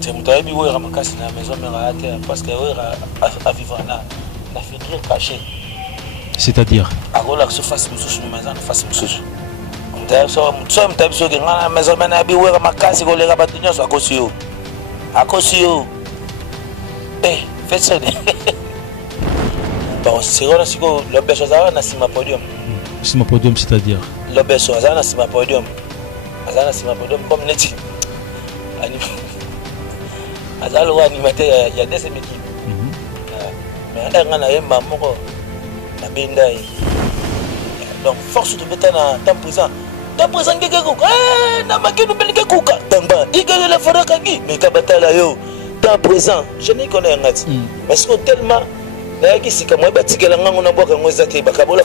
C'est mon taille, oui, ramakasi na maison, mais à terre, parce que oui, à vivre na fenêtre cachée. C'est-à-dire Alors là, se fasse mususu, maison, fasse mususu. On t'a so, on t'a so que na maison, mais na bi oui, ramakasi, go les rabatinho, so akosio. Akosio. Faites ça. Bon, c'est vrai, c'est que le besoin na sima podium. Sima podium, c'est-à-dire Le besoin na sima podium. Azana sima podium comme neti. Azalo animateur il y a des équipes. Mais on a un maman na bendai. Donc force de mettre na temps présent. Temps présent ngeko. Na makino belike kuka. Tamba. Igale la fara kangi. Mais kabatala yo. Temps présent, je ne connais rien. Parce que tellement là qui si comme ba tikela ngango na boka ngoza te ba kabola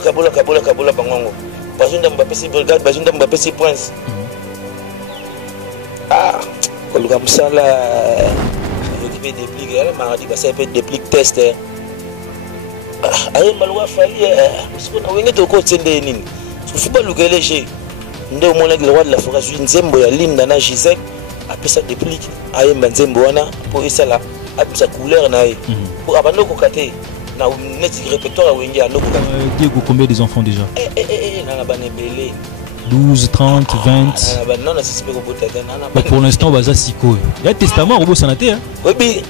bangongo. Bazunda Mbappé si brigade, bazunda Mbappé si prince. Ah, comme ça là des dépliques, elle m'a dit que ça peut être déplique test. Aïe, malwa fali, parce qu'on a oué de côté de nini. Il faut pas le léger. Nous avons le droit de la forêt, une zembo ya ligne dans la Gisèle, après ça déplique. Aïe, manzembo wana pour ça là, après sa couleur na aïe. Pour abandonner au côté, na net répertoire ouéngi à nos côtés. Diego, combien des enfants déjà? Na bane belé. 12, 30, 20. Mais pour l'instant, on va Siko. Il y a un testament, Robo Sanaté. Oui,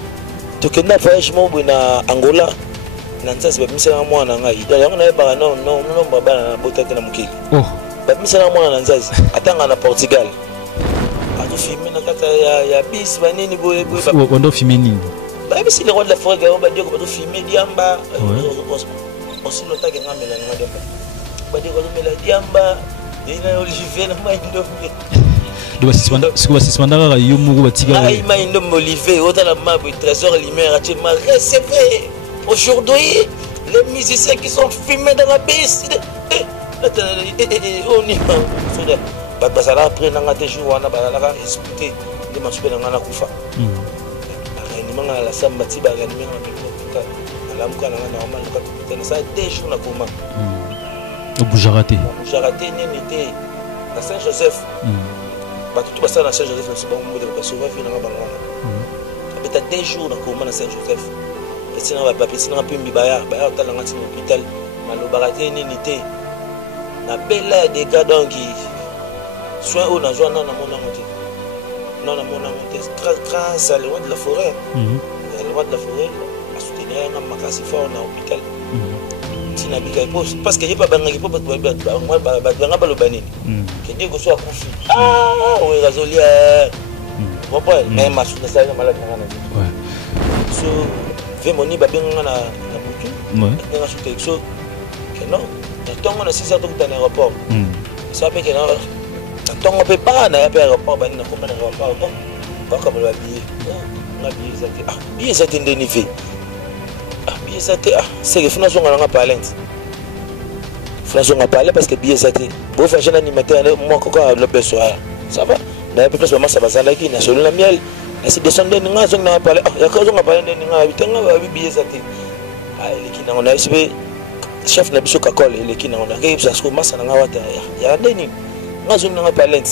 tu connais un voyage na Angola. Nansa, c'est pas moi en Angaï. D'ailleurs, on a pas non, baba, botate na muki. Oh. Pas moi en Nansa. Attends, en Portugal. A tout filmer, il y a bis, banini, boy. On doit filmer Nini. Bah, si le roi de la forêt, on va dire qu'on doit filmer Diamba. Aussi longtemps que nous avons Diamba. On va dire qu'on a Diamba. Il y a Olivier, il Olivier, trésor recevé. Aujourd'hui, les musiciens qui sont filmés dans la baisse. On y va. Après, on a des jours, on a expliqué les marchés dans la Koufa. La samba tiba, la mouka, ça a des jours à Kouma. Au Boujarate. Boujarate, n'était à Saint-Joseph. Tout ça dans Saint-Joseph, c'est bon, on va sauver la Bangana. Il y a des jours à Saint-Joseph. Et sinon, on va pas sinon, on peut me bailler, on va l'hôpital. Malobarate, n'était. La belle des gars qui soient au Nazoua, non, non, grâce à la loi de la forêt. La loi de la forêt, à soutenir un makasi fort dans l'hôpital. Parce qu'il n'y a pas de banque, il n'y a pas de banque. Il y a soit confié. Ah, oui, résolu. Vous comprenez? Mais ma soute, ça est malade. So, Vémoni, Babin, on a beaucoup. On a soute quelque chose. Non, tant qu'on a 6 heures dans l'aéroport. Ça fait que tant qu'on ne peut pas aller à l'aéroport, on a combien d'aéroports? Pas comme le billet. On a billet, ça a été indemnifié. C'est que finalement on a parlé. Finalement on a parlé parce que billet ça été. Bon faire jeune animateur moi quoi le besoin. Ça va. Mais peut-être vraiment ça va ça là qui na selon la miel. C'est descendre ninga zong na parler. Ya ka zong parler ninga bitanga ba billet ça été. Ah les qui on a essayé chef na biso kakol les qui on a que ça se commence na wata ya ndeni. Nga zong na parler.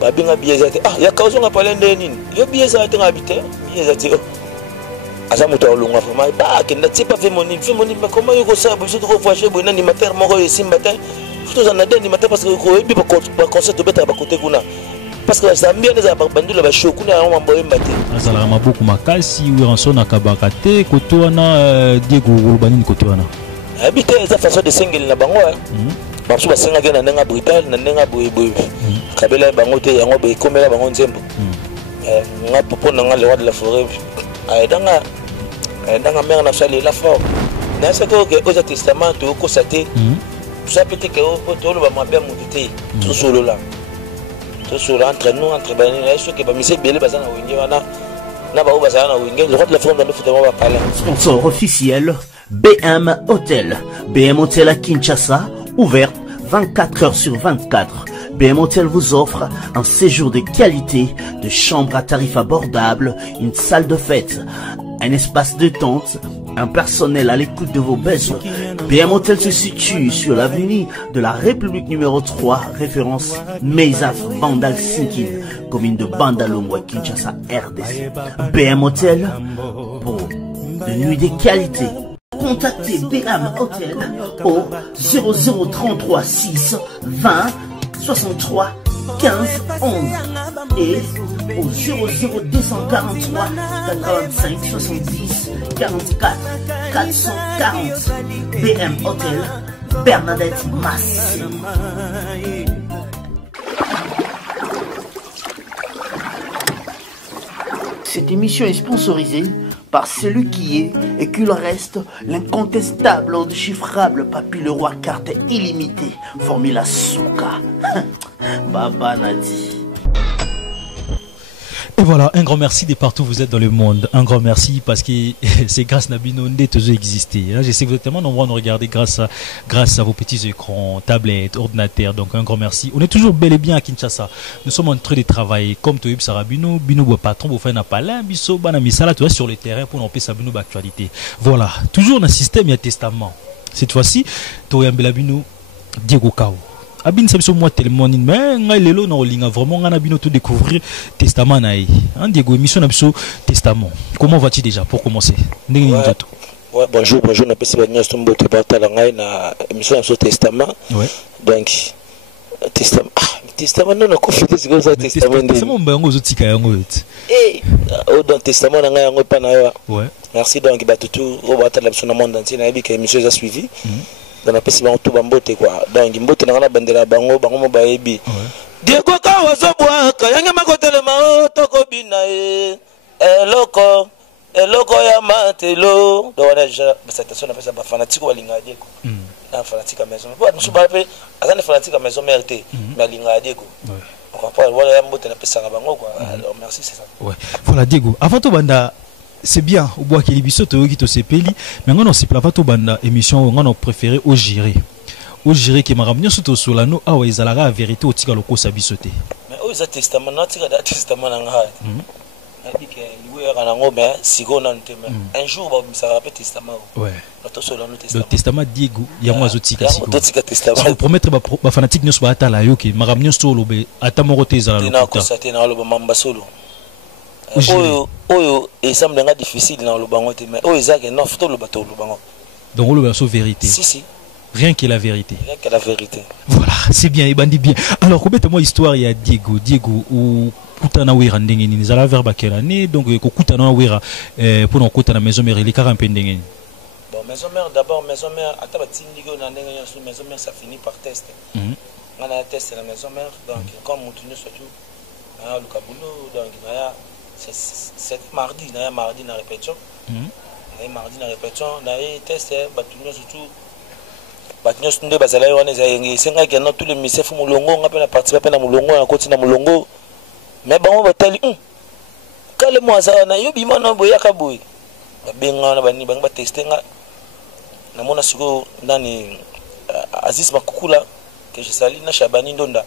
Ba binga billet ça été. Ah ya ka zong parler ndeni. Yo billet ça été habité. Billet ça été. Azamuto longa vraiment pas que n'a pas fait mon mais comment il ça je trouve voyager bon animateur moko ici matin tout en a des animateurs parce que ko bi ba concert de beta ba côté kuna parce que ça bien les abandonner ba show kuna on mboye matin azala mabuku makasi ou ranso na kabakate kotoana Diego Urbanine kotoana habité eza façon de single na bango ba so ba singa ke na nenga brutal na nenga boy kabela bango te yango ba ikomela bango nzembo nga popo na nga le roi de la forêt dans la mer nationale la forme dans ce que aux testaments to constater ça peut être que to le ba bien modité tout solo là entre nous entre bani là ce que ba mise belé bazana wingi wana na ba bazana wingi le roi de la forme dans le football va parler sponsor officiel BM Hotel à Kinshasa ouverte 24 heures sur 24. BM Hotel vous offre un séjour de qualité, de chambres à tarifs abordables, une salle de fête, un espace de tente, un personnel à l'écoute de vos besoins. BM Hotel se situe sur l'avenue de la République numéro 3, référence Meizaf Bandal Sinkin, commune de Bandalongwa, Kinshasa, RDC. BM Hotel pour de nuits de qualité. Contactez BM Hotel au 0033 6 20 63 15 11 et au 00243 85 70 44 440. BM Hotel, Bernadette Massé. Cette émission est sponsorisée par celui qui est et qu'il reste l'incontestable, indéchiffrable Papy le Roi, carte illimitée, formule Souka. Baba Nadi. Et voilà, un grand merci de partout où vous êtes dans le monde. Un grand merci parce que c'est grâce à Nabino Ndé toujours existé. Je sais que vous êtes tellement nombreux à nous regarder grâce à vos petits écrans, tablettes, ordinateurs. Donc un grand merci. On est toujours bel et bien à Kinshasa. Nous sommes en train de travailler comme Toyib Sarabino, Bino patron, vous faites un palin, Bisso, Banamisala, tu vois, sur le terrain pour nous passer Sabino d'actualité. Voilà, toujours dans le système, il y a testament. Cette fois-ci, Toyib Belabino, Diego Kao. Abin sabiso moi tellement mais ngai lelo na olinga vraiment ngana bino tout découvrir testament na Diego émission na biso testament. Comment vas-tu déjà pour commencer? Ouais, bonjour na pesi ba nyos tumbo te batala ngai na émission na testament. Ouais. Donc testament non na confidence go za testament. Testament bango zo tika yango et. Dans testament na ngai yango pa na yo. Ouais. Merci donc batutu o batala biso na monde entier na bi que émission a suivi. Dans la pesi bango tout bambote quoi. Donc mbote na ngana bandela bango mo baebi. Diego Kao zobwa kayanga makotelema toko bina eloko ya matelo. Donc on a déjà cette station na pesa ba fanatique wa linga Diego. Na fanatique à maison. Bon nous ba pe azane fanatique à maison merde mais linga Diego. On comprend voilà mbote na pesa na bango quoi. Alors merci c'est ça. Ouais. Voilà Diego. Avant tout banda c'est bien au bois qui libiso to qui to sepeli mais on se plava to banda émission on a préféré au gérer qui m'a ramené surtout sur la no awa izalaga la vérité au tika loko sabisoté mais au za testament na tika da testament na nga dit que lui era na ngo mais sigo na nteme un jour ba ça rappelle testament ouais le testament Diego ya moi zo tika sigo to tika testament je promettre ba fanatique nyos ba atala yo ki m'a ramené sur lobe atamote ezala loko na ko satena lobe mamba solo oyo et ça me difficile dans le bango mais oyo ezake non photo le bateau le bango donc le bateau vérité si rien que la vérité voilà c'est bien et bandi bien alors comment histoire il y a Diego ou kutana wera ndenge ni zala verba kelane donc ko kutana wera pour nous kutana maison mère les 40 ndenge bon maison mère d'abord maison mère ataba tindigo na ndenge sur maison mère ça finit par test on a testé la maison mère donc comme mutunu surtout le kabulo donc c'est mardi na répétition mardi na répétition na test batunyo surtout batunyo sunde bazala wana zayengi senga que non tous les messieurs font mulongo on appelle la participer na mulongo na koti na mulongo mais bango batali kale moi ça na yo bima na boya ka boy benga na bani banga tester nga na mona siko ndani Aziz Makukula que je salue na Shabani Ndonda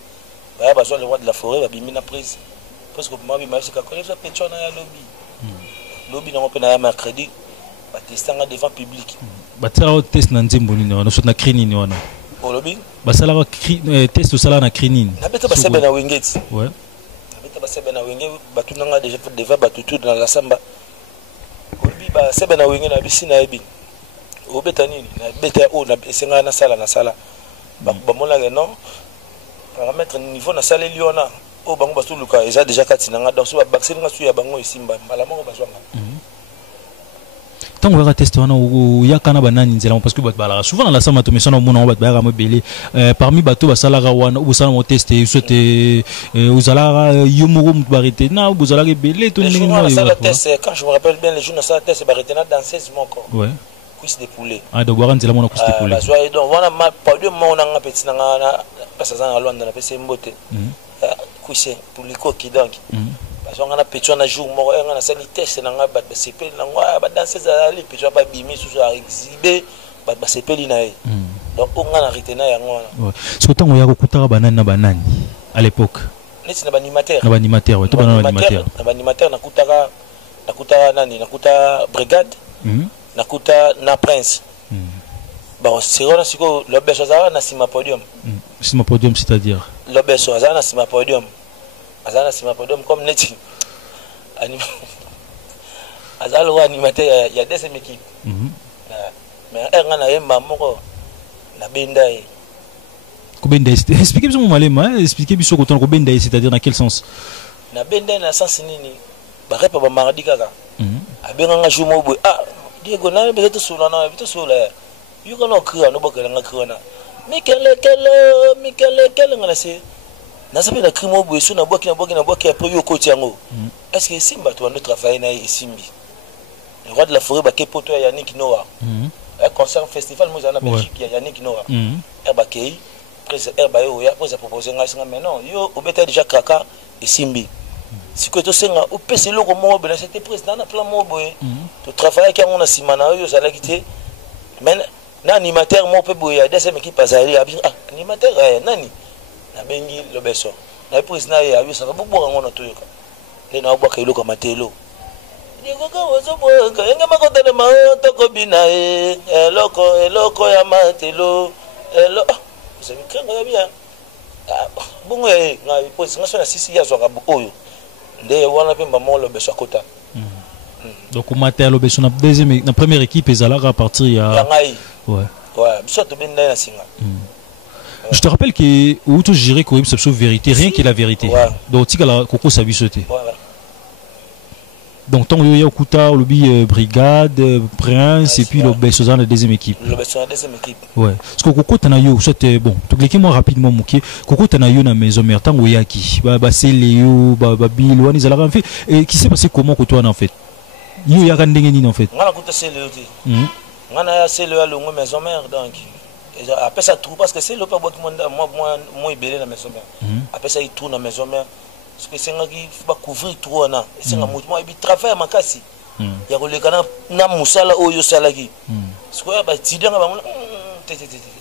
ba bazwa le roi de la forêt ba bimi na prise parce que moi je suis d'accord ça pétion na lobby na na mercredi ba tester devant public ba tsara test na nzembo ni wana so na crinine wana au lobby ba sala test sala na crinine na beta ba sebe na wingate ouais na beta ba sebe na wingate ba tunanga déjà devant ba tutu dans la samba au lobby ba sebe na wingate na bisi na ebi au beta nini na beta o na esenga na sala ba mona non paramètre niveau na sala liona o bango basuluka eza déjà katinanga donc so ba vaccine nga suya bango isimba mala moko bazwanga tant on va tester wana ya kana banani nzela parce que ba souvent dans la samba to mesona mona ba ba mo belé parmi bato basalaka wana o sala mo tester souhaiter uzala yumuru mbarité na uzala belé to ningi mo test quand je me rappelle bien les jours na sala test barité na dans 16 mois encore ouais cuisse de poulet donc voilà nzela mona cuisse de poulet bazwa donc wana ma pas de mo na nga petit na nga pesa za Rwanda na pesa mbote couché pour les coquilles donc parce qu'on a pétué un jour mort on a sali test na nga ba sepeli na nga ba danser za li pétué ba bimi sous à exhiber ba sepeli na donc on a arrêté na yango wana so tango ya kokutaka banani na banani à l'époque neti na animateur ouais to banani animateur na kutaka nani nakuta brigade nakuta na Prince. Bon, c'est vrai que le beso azala na sima podium. Sima podium, c'est-à-dire le beso azala na sima podium. Azala na sima podium comme neti. Azala wa animateur il y a deuxième équipe. Mais un na yemba moko na benda e. Kobenda, expliquez bien mon malema, expliquez bien ce que kobenda, c'est-à-dire dans quel sens? Na benda na sens nini? Ba repa ba maradi kaka. Abenga nga jumo bo ah Diego na be to sula na be to sula. You gonna cry no bokela nga cry na. Mikele kele ngana se. Na sabe na krimo bo su na boki après yo koti yango. Est-ce que Simba to no travailler na Simbi? Le roi de la forêt ba ke poto ya Yannick Noah. Un concert festival mo za na Belgique ya Yannick Noah. Ba kei président ba yo ya posa proposer nga singa mais non yo obeta déjà kraka et Simbi. Si que tu sais au PC logo mo be na c'était président na plan mo boy. Tu travailler ki ngona simana yo za la kité. Mais na animateur mo pe boya deuxième équipe azali animateur nani na bengi le beso na président ya yo ça va beaucoup ngona to yoka le na obaka iloko matelo ndiko ka wozo boka yenga makota na ma to ko bina eloko ya matelo elo c'est bien ya bien bongo na président na sisi ya zoka oyo nde wana pe mbamo le beso akota. Donc au matin le beso na deuxième na première équipe ezalaka à partir ya ouais. Je te rappelle que où tu gérer quoi c'est la vérité, rien que la vérité. Donc tu as Coco Sabi sauté. Donc tant il y a Okuta, le brigade, Prince et puis le Besso dans la deuxième équipe. Le Besso dans la deuxième équipe. Ouais. Parce que Coco Tanayo, c'était bon. Tu cliquez moi rapidement mouké. Coco Tanayo na maison mère tant Oyaki, c'est Léo, Bill, on ils allaient en fait. Et qui s'est passé comment que toi en fait? Il y a rien en fait. On a coûté c'est Léo. On a assez le longue maison mère donc après ça tout parce que c'est le pas beaucoup moi belé la maison mère après ça il tourne la maison mère parce que c'est qui va couvrir tout on a c'est un mouvement il travaille makasi il y a le kana na musala oyo salaki parce que ba tidanga ba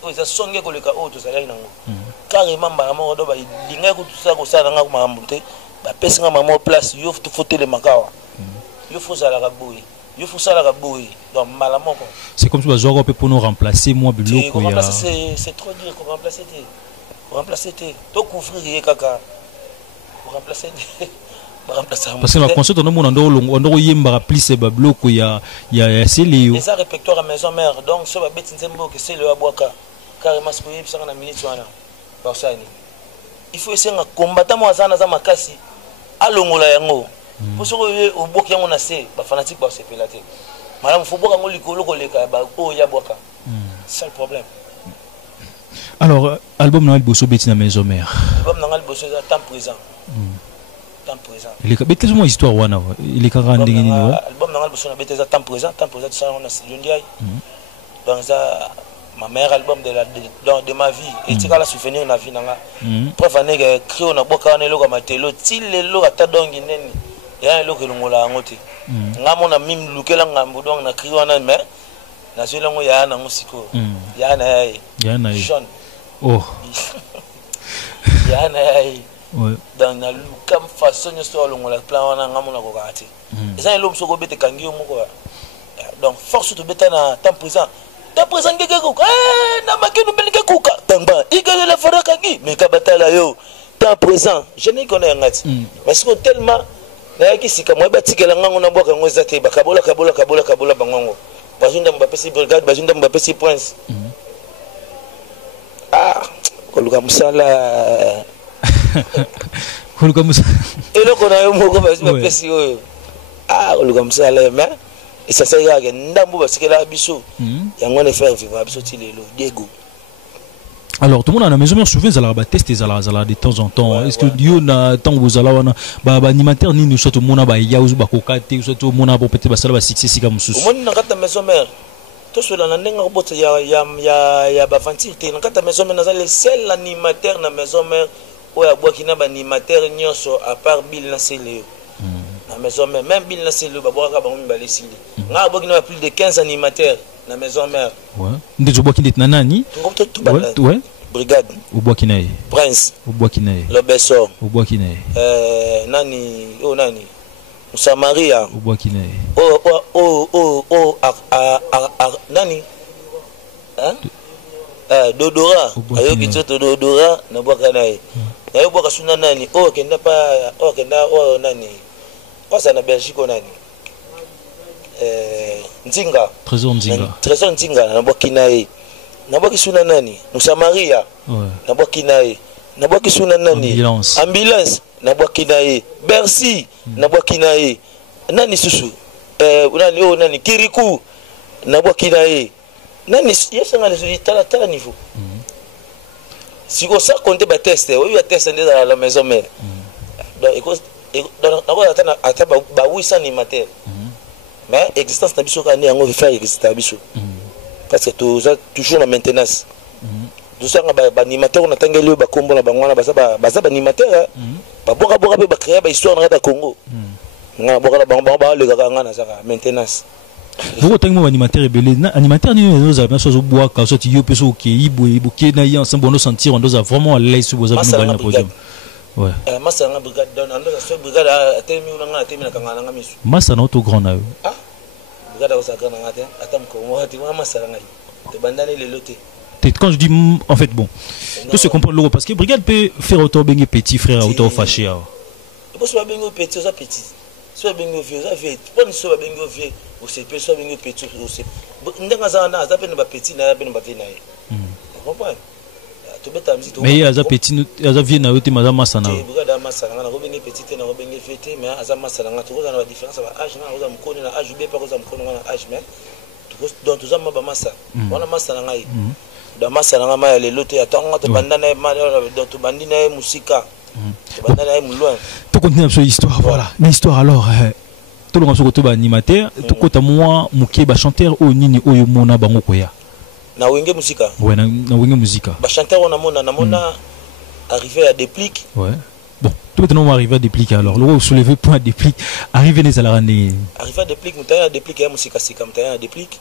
oh ça songe ko le ka auto salaki nango carrément ba mo do ba linga ko tout ça ko sala nga ko mamute ba pesa nga mama place yo faut tele makawa yo faut sala ka boye. C'est comme si on peut pour nous remplacer moi c'est trop dur pour remplacer tout couvrir kaka pour remplacer parce que la conscience on a yemba plus ba bloc il y a c'est Léo les répertoire à maison mère donc ce va bête nzembo que c'est le aboaka carrément ce que ça na minute wana par ça il faut essayer de combattre moi ça na za makasi alongola yango. Pour ce que au boki on a c'est ba fanatique ba se pelater madame faut boka ngoli ko loko leka ba o ya boka c'est le problème. Alors album na Bosso Betina maison mère album na Bosso à temps présent il est bête moi histoire wana il est quand ndenge nini wa album na Bosso na bête à temps présent ça on a Lundiaï donc ça ma meilleure album de ma vie et tu la souvenir na vie nanga preuve ané créo na boka na loko matelo ti lelo ata dongi neni ya loko longola ngote ngamo na mim lukela ngambo donc na kriwa na mais na zela ngo ya na musiko ya na Sean oh ya na ouais dans na lukam façon so longola plan wana ngamo na ko kati ça l'homme soko bete kangi moko donc force to beta na temps présent ngeke ko na makinu belike kuka tamba igale la fara kangi mais kabatala yo temps présent je ne connais ngati parce que tellement na yaki sika moi batikela ngango na boka ngoza te bakabola bangongo bazunda mbapesi brigade bazunda mbapesi Prince koluka musala eloko na yo moko bapesi oyo koluka musala mais et ça c'est que ndambo basikela biso yango ne faire vivre biso ti lelo Diego. Alors tout le monde à la maison souvent ça la tester ça la de temps en temps est-ce que Dieu na tant vous allez wana ba animateur ni nous soit tout monde ba ya ou ba kokate soit tout monde peut-être ba sala ba succès comme mususu monde na kata maison mère to cela na ndenga bota ya ba fantir te na kata maison mère na le seul animateur na maison mère o ya boki na ba animateur nyonso à part Bill na Sélé na maison mère même Bill na Sélé ba boka ba ngomba balesili nga boki na plus de 15 animateurs na maison mère ouais ndezo boki ndet na nani ouais brigade au boki na Prince au boki na le Besso au boki na nani Moussa Maria au boki na nani Dodora ayo kitso Dodora na boka nae na yo boka suna nani kenda pa kenda nani pasa na Belgique nani Nzinga Trésor Nzinga na boka nae na boka suna nani Nusa Maria na boka nae na boka suna nani ambulance na boka nae Bercy na boka nae nani susu nani Kirikou na boka nae nani yesanga les tala niveau si on ça compter ba test oui ba test dans la maison mère donc ata ba 800 animateurs mais existence na biso kana yango faire exister biso parce que toujours la maintenance tout ça ba animateur on atangeli ba kombo na bangwana ba animateur ba boka pe ba créer ba histoire na Congo na boka ba le ganga na ça maintenance. Vous avez un animateur rebelle. Animateur, nous avons chose au bois, quand il y a personne qui est bouquet, n'a y ensemble, on sentir, on doit vraiment à l'aise sur vos amis dans la podium. Ouais. Massa na brigade, on a fait brigade à terminer, on a terminé quand on a mis. Massa na auto grand na. Ah. Brigade au sacré na terre. Attends comment tu vois massa na. Te bandane le loté. Quand je dis en fait bon, tout se comprend l'euro parce que brigade peut faire auto bengue petit frère, auto fâché. Il faut soit bengue petit, soit petit. Soit bengue vieux, soit vieux. Pas soit bengue vieux. Ou c'est soit bengue petit ou c'est ndanga zana za peine ba petit na peine ba vina. Comprends? Tu beta musique. Mais aza petit aza vieux na yote mazama sana. Tu brigade masala na bengue petit na bengue fete mais aza masala na tu ko na différence ba âge na ko za mkoni na âge be pa ko za mkoni na âge mais donc tu za maba masa. Wana masala ngai. Da masala nga ma le lote atanga te bandana ma donc tu bandina musika. Tu bandana mu loin. Pour continuer sur l'histoire voilà. Mais histoire alors tout le monde se retrouve animateur tout côté moi muké ba chanteur o nini oyo mona bango koya na wenge musika ouais na wenge musika ba chanteur on a mona arrivé à déplique ouais bon tout le monde arrivé à déplique alors le soulever point déplique arrivé les ala rane arrivé à déplique mutaya déplique ya musika sika mutaya déplique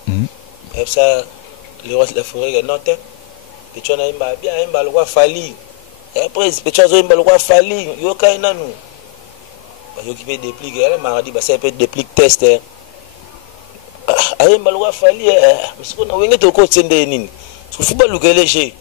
et ça les rois de la forêt note et tu on a imba bien imba le roi Fali et après tu as imba le roi Fali yo kaina nous yo qui fait déplique elle m'a dit bah ça peut déplique test ay malwa Fali mais ce qu'on a wengé to ko tsende nini so fuba lukele je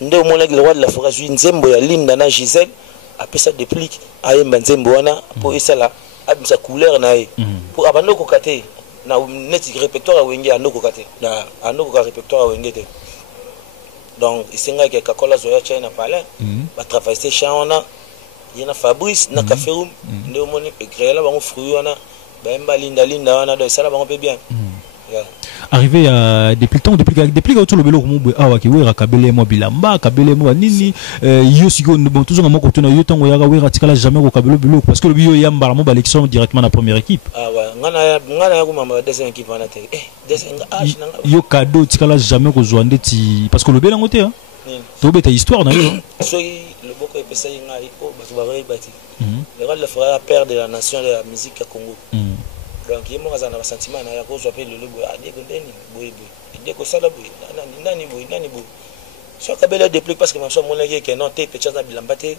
nde o mona le roi de la forêt ju nzembo ya linda na Gisèle après ça déplique ay nzembo wana pour esala abisa couleur na ye pour abano ko kate na net répertoire wengé anoko kate na anoko ka répertoire wengé te donc isenga ke kakola zo ya China pale ba travailler chana yena Fabrice na café room nde moni créer là bango fruit wana ba mba linda wana do sala bango pe bien arrivé à depuis autour le belo ko awa ki wera kabele mo bilamba kabele mo nini yo siko bon toujours mo ko tuna yo tango ya wera tikala jamais ko kabelo belo parce que le bio yamba mo ba l'élection directement na première équipe ah ouais ngana ya ko mama deuxième équipe wana te deuxième âge na yo cadeau tikala jamais ko zoande ti parce que le belo ngote hein to beta histoire na yo le boko epesa yinga iko bato ba bati le roi de la forêt père de la nation de la musique à Congo donc yemo kazana ba sentiment na ya ko zo pe le lobo ade ko ndeni boy ko sala boy nani boy so kabela déplique parce que ma so mon leki ke non te pecha na bilamba te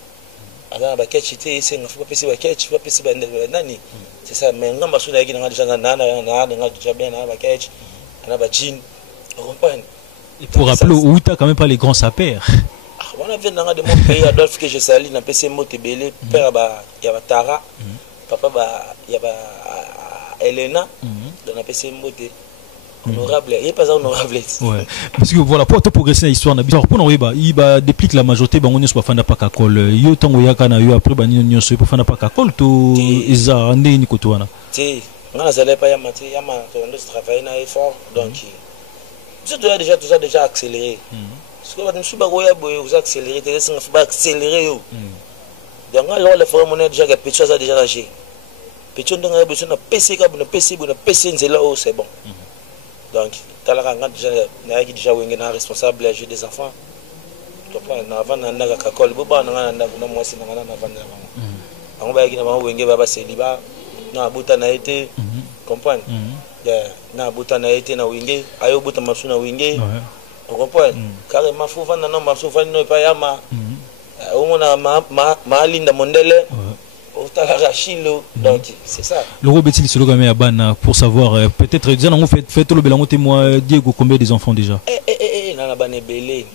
ala ba ketch te c'est nga faut pesi ba ketch faut pesi ba nani c'est ça mais ngamba so na yaki nga déjà na déjà bien na ba ketch na ba jean on comprend. Et pour rappeler où t'as quand même pas les grands sapeurs. On a vu dans de mon pays Adolphe que je salue na PC Motebele père ba ya ba Tara papa ba ya ba Elena dans la PC Moté honorable et pas honorable ouais parce que voilà pour progresser l'histoire na bizarre pour nous il ba déplique la majorité ba on soit fanda pas kakol yo tango yakana yo après ba nyo so pour fanda pas kakol to iza ande ni kotwana ti ngana zale pa ya mati ya ma to ndo travailler na effort donc tout ça déjà accéléré parce que je suis pas vous accélérer vous accélérer donc alors le forum on a déjà quelque chose déjà lâché petit on a besoin de PC là c'est bon donc t'as la déjà un responsable âgé des enfants tu comprends avant na ka col boba na moi c'est na avant on va na wenge baba célibat na buta na été comprendre na buta na été na wenge ayo buta masu na wenge on comprend carrément faut vendre non masu fa no pa yama on a ma linda mondele Talarachilo, donc c'est ça. Le Robert il se le à Bana pour savoir peut-être déjà on fait tout le bilan témoin Diego combien des enfants déjà. Nana Bane belé.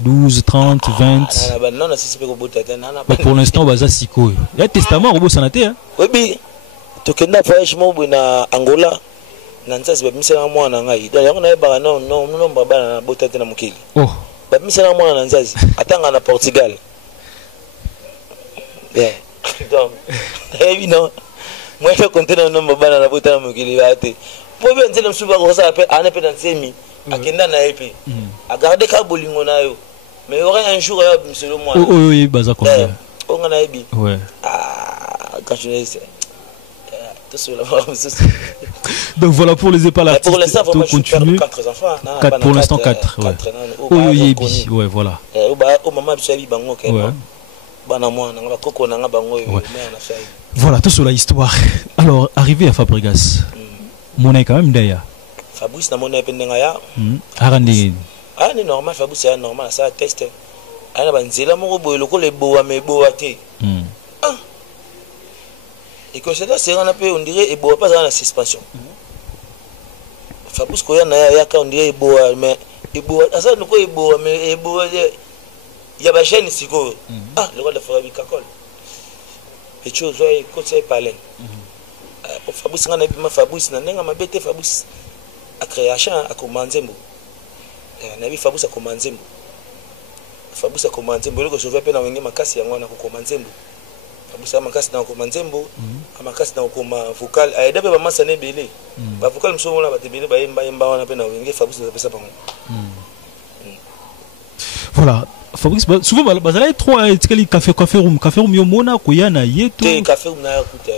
12, 30, 20. Non, si c'est pas pour l'instant baza siko. Il y a testament Robert Sanaté hein. Oui, to kenda voyage mo na Angola. Nanza se bamisela mwana ngai. Donc yango na ba non baba na botate na mukili. Oh. Bamisela mwana nanzazi atanga na Portugal. Bien. Donc non. Moi je compte na no baba na botate na mukili bate. Po bien nzela msuba ko sa pe ana pe na semi. Akenda na epe. A garder ka bolingo na yo. Mais il y aurait un jour monsieur le moi. Oui, baza combien? On a ebi. Ouais. Quand je dis donc voilà pour les épaules artistes. Pour l'instant, vraiment, je perds 4 enfants. 4 pour l'instant, 4. Ouais, voilà. Voilà, tout sur la histoire. Alors, arrivé à Fabregas, mon est quand même d'ailleurs. Fabrice, mon est pendant Arandi. Ah, c'est normal, Fabrice, c'est normal, ça teste. Ah, c'est le beau, mais beau à thé. Et que c'est là, c'est un peu, on dirait, et beau pas dans la suspension. Fabrice, quand on dirait, beau, mais et beau, ça nous est beau, mais et beau, il y a pas chaîne ici, ah, le roi de Fabrice Cacol. Et tu vois, quand c'est parlé. Fabrice, on a vu ma Fabrice, n'a pas bête Fabrice. A créé un champ à commander. On a vu Fabrice à commander. Fabrice a commandé, je vais peine à ma casse et on a commandé. Fabrice a ma casse dans le commandé, à ma casse dans le coma vocal. A aidé ma masse à nebélé. Ma vocal me semble à te béler, on a peine à venir. Fabrice a fait ça. Voilà. Fabrice, souvent, bazala trop café room yomona kuyana yeto. Café room na écouté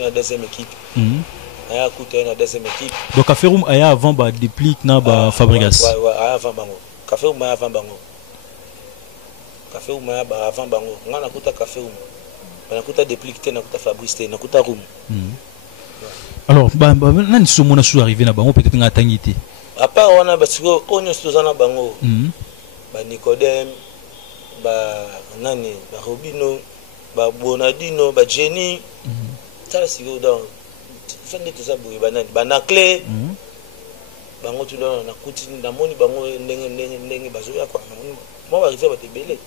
la deuxième équipe. Na écouté la deuxième équipe. Donc café room aya avant ba déplique na ba Fabregas. Ouais, avant bango. Café room avant bango. Café room avant bango. On a écouté café room. On a écouté déplique, on a écouté Fabrice, on a écouté room. Alors, nan so mona sou arrivé na bango peut-être ngatangité. À part on a parce que on est sous na bango. Ba Nicodème, ba nani, ba Robino, ba Bonadino, ba Jenny. Ça c'est donc fin de tout ça boui ba nani, ba Naclé. Bango tout dans na kuti na moni bango ndenge bazoya quoi. Moi va arriver ba te belé.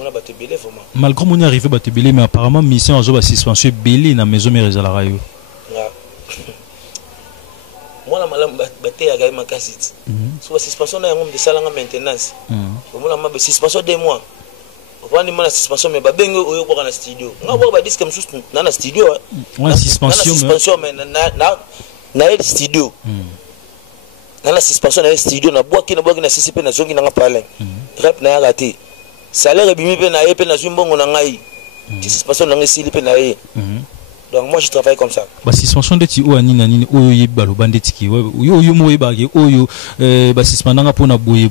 On a ba te belé vraiment. Malgré mon arrivé ba te belé mais apparemment mission azo ba suspension belé na maison mais rezala rayo. Moi la malam baté à ma casite. Soit suspension na ngom de salanga maintenance. Moi la ma suspension 2 mois. On dit la suspension mais ba bengo oyo ko na studio. Nga ba disque comme juste na studio. Ouais suspension mais na studio. Na la suspension na studio na boaki na CCP na zongi na parler. Rap na raté. Salaire bimi pe na ye pe na zumbongo na ngai. Suspension na ngi pe na ye. Donc moi je travaille comme ça. Ba suspension de ti o ani nani oyo yebalo bandetiki oyo mo yebage oyo ba suspendanga pona boye.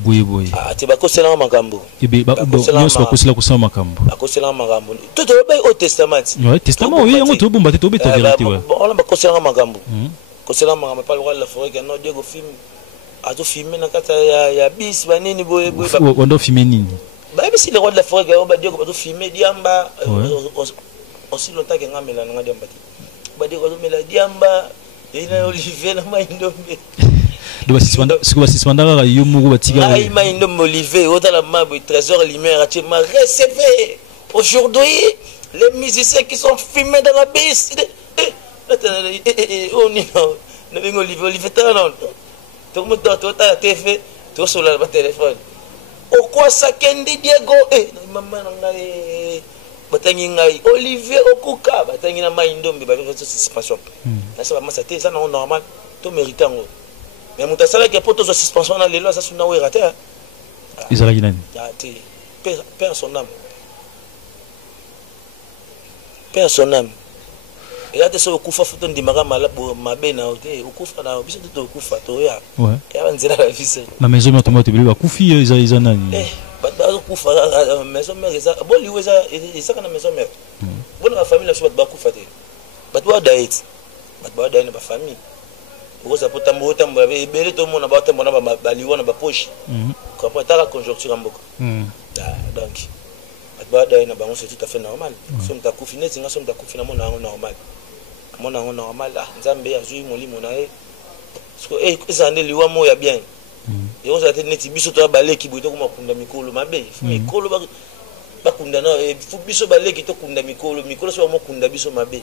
Ah te ba ko sela makambo. Ebe ba nyos ba ko sela ko sama makambo. Ba ko sela makambo. Tout au testament. Ouais, testament oui yango to bomba te to beta vérité ouais. On ba ko sela makambo. Ko sela makambo pas le roi de la forêt que non Diego film azo filmer na kata ya bis ba nini boye. On doit filmer nini. Ba si le roi de la forêt que ba Diego ba to filmer diamba. Aussi longtemps que ngamela nga diamba ti ba de ko mela diamba ina Olivier na maindombe do ba suspenda ga yo mugo batiga ai maindombe Olivier otala mabo trésor lumière a ma recevé aujourd'hui les musiciens qui sont filmés dans la bise on ni na bengo Olivier non tout le monde ta TV tout sur le téléphone au quoi ça kendi Diego maman ngai batangi ngai Olivier Okuka batangi na maindombe ba fait suspension na ça ba masate ça non normal to méritant mais muta sala que poto suspension na lelo ça suna we raté izala ginani père son âme et là ça okufa foto ndimaka malabo mabe na ote okufa na biso to okufa to ya ouais ya nzela la vie na maison mais automatique ba kufi iza nani bato kufa maison mère ça bon liwe ça kana maison mère bon la famille la so bato kufa te bato ba daït bato ba daït na ba famille ko ça pota mbota mba bele to mona ba tembo na ba liwa na ba poche ko pa ta la conjoncture mboka donc c'est tout à fait normal. Somme ta coufiné, c'est somme ta coufiné mon normal. Mon normal là, Nzambe azui moli monae. Parce que eh ça ne liwa mo ya bien. Et on a été neti biso to balé ki boito ko makunda mikolo mabe. Mikolo ba kunda na fu biso balé ki to kunda mikolo so mo kunda biso mabe.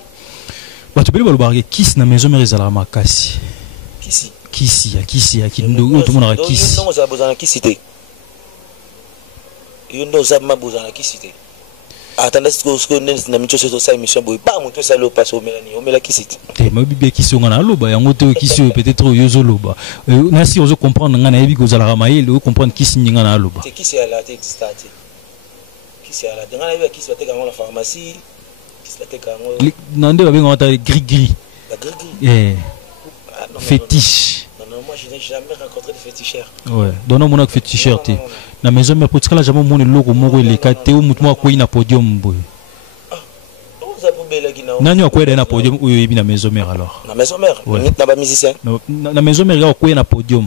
Ba tu peux le barrer kiss na maison mère ezala makasi. Kisi ya kindo tout le monde a kiss. Non ça besoin kisité. Yondo za mabuza na kisité. Attendez ce que na micho so sa émission boy ba moto sa lo passe au melani o mela kisité. Te ma bibi kisi ngana loba yango to kisi peut-être yozo loba. Na si ozo comprendre ngana yebi ko zala maye le comprendre kisi ngana loba. Te kisi ala te extate. Kisi ala ngana yebi kisi te kango la pharmacie. Kisi te kango. Nande ba benga ta gris. La gris. Fétiche. Non, moi je n'ai jamais rencontré de féticheur. Ouais, donne mon féticheur. La maison mère pour la jamais mon logo moko le kate ou mutu ko ina podium boy. Nani ko ina podium ou yebi na maison mère alors. Na maison mère, na ba musicien. Na maison mère ko ina podium.